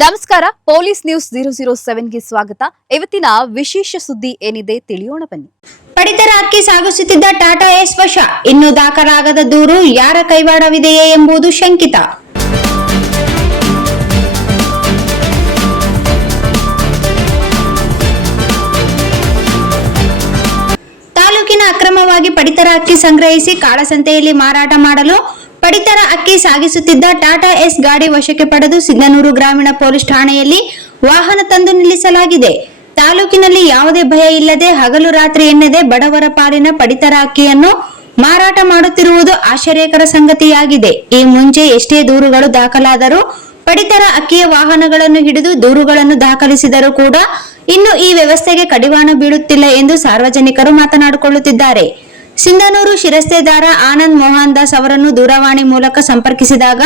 ನಮಸ್ಕಾರ, police news 007ಗೆ ಸ್ವಾಗತ. ಇವತ್ತಿನ ವಿಶೇಷ ಸುದ್ದಿ ಏನಿದೆ ತಿಳಿಯೋಣ ಬನ್ನಿ. ಪಡಿತರ ಅಕ್ಕಿ ಸಾಗಿಸುತ್ತಿದ್ದ ಟಾಟಾ ಏಸ್ ವಶ, ಇನ್ನೂ ದಾಖಲಾಗದ ದೂರು, ಯಾರ ಕೈವಾಡವಿದೆಯೇ ಎಂಬುದು ಶಂಕಿತ. ತಾಲೂಕಿನ ಅಕ್ರಮವಾಗಿ ಪಡಿತರ ಅಕ್ಕಿ ಸಂಗ್ರಹಿಸಿ ಕಾಳಸಂತೆಯಲ್ಲಿ ಮಾರಾಟ ಮಾಡಲು ಪಡಿತರ ಅಕ್ಕಿ ಸಾಗಿಸುತ್ತಿದ್ದ ಟಾಟಾ ಏಸ್ ಗಾಡಿ ವಶಕ್ಕೆ ಪಡೆದು ಸಿಂಧನೂರು ಗ್ರಾಮೀಣ ಪೊಲೀಸ್ ಠಾಣೆಯಲ್ಲಿ ವಾಹನ ತಂದು ನಿಲ್ಲಿಸಲಾಗಿದೆ. ತಾಲೂಕಿನಲ್ಲಿ ಯಾವುದೇ ಭಯ ಇಲ್ಲದೆ ಹಗಲು ರಾತ್ರಿ ಎನ್ನದೆ ಬಡವರ ಪಾಲಿನ ಪಡಿತರ ಅಕ್ಕಿಯನ್ನು ಮಾರಾಟ ಮಾಡುತ್ತಿರುವುದು ಆಶ್ಚರ್ಯಕರ ಸಂಗತಿಯಾಗಿದೆ. ಈ ಮುಂಚೆ ಎಷ್ಟೇ ದೂರುಗಳು ದಾಖಲಾದರೂ ಪಡಿತರ ಅಕ್ಕಿಯ ವಾಹನಗಳನ್ನು ಹಿಡಿದು ದೂರುಗಳನ್ನು ದಾಖಲಿಸಿದರೂ ಕೂಡ ಇನ್ನು ಈ ವ್ಯವಸ್ಥೆಗೆ ಕಡಿವಾಣ ಬೀಳುತ್ತಿಲ್ಲ ಎಂದು ಸಾರ್ವಜನಿಕರು ಮಾತನಾಡಿಕೊಳ್ಳುತ್ತಿದ್ದಾರೆ. ಸಿಂಧನೂರು ಶಿರಸ್ತೇದಾರ ಆನಂದ್ ಮೋಹನ್ ದಾಸ್ ಅವರನ್ನು ದೂರವಾಣಿ ಮೂಲಕ ಸಂಪರ್ಕಿಸಿದಾಗ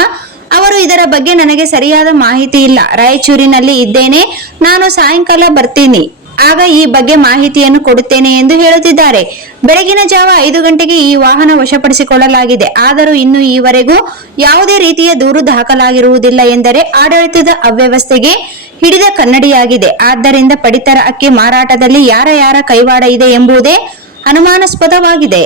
ಅವರು ಇದರ ಬಗ್ಗೆ ನನಗೆ ಸರಿಯಾದ ಮಾಹಿತಿ ಇಲ್ಲ, ರಾಯಚೂರಿನಲ್ಲಿ ಇದ್ದೇನೆ, ನಾನು ಸಾಯಂಕಾಲ ಬರ್ತೀನಿ, ಆಗ ಈ ಬಗ್ಗೆ ಮಾಹಿತಿಯನ್ನು ಕೊಡುತ್ತೇನೆ ಎಂದು ಹೇಳುತ್ತಿದ್ದಾರೆ. ಬೆಳಗಿನ ಜಾವ 5 ಗಂಟೆಗೆ ಈ ವಾಹನ ವಶಪಡಿಸಿಕೊಳ್ಳಲಾಗಿದೆ. ಆದರೂ ಇನ್ನೂ ಈವರೆಗೂ ಯಾವುದೇ ರೀತಿಯ ದೂರು ದಾಖಲಾಗಿರುವುದಿಲ್ಲ ಎಂದರೆ ಆಡಳಿತದ ಅವ್ಯವಸ್ಥೆಗೆ ಹಿಡಿದ ಕನ್ನಡಿಯಾಗಿದೆ. ಆದ್ದರಿಂದ ಪಡಿತರ ಅಕ್ಕಿ ಮಾರಾಟದಲ್ಲಿ ಯಾರ ಕೈವಾಡ ಇದೆ ಎಂಬುದೇ ಅನುಮಾನಾಸ್ಪದವಾಗಿದೆ.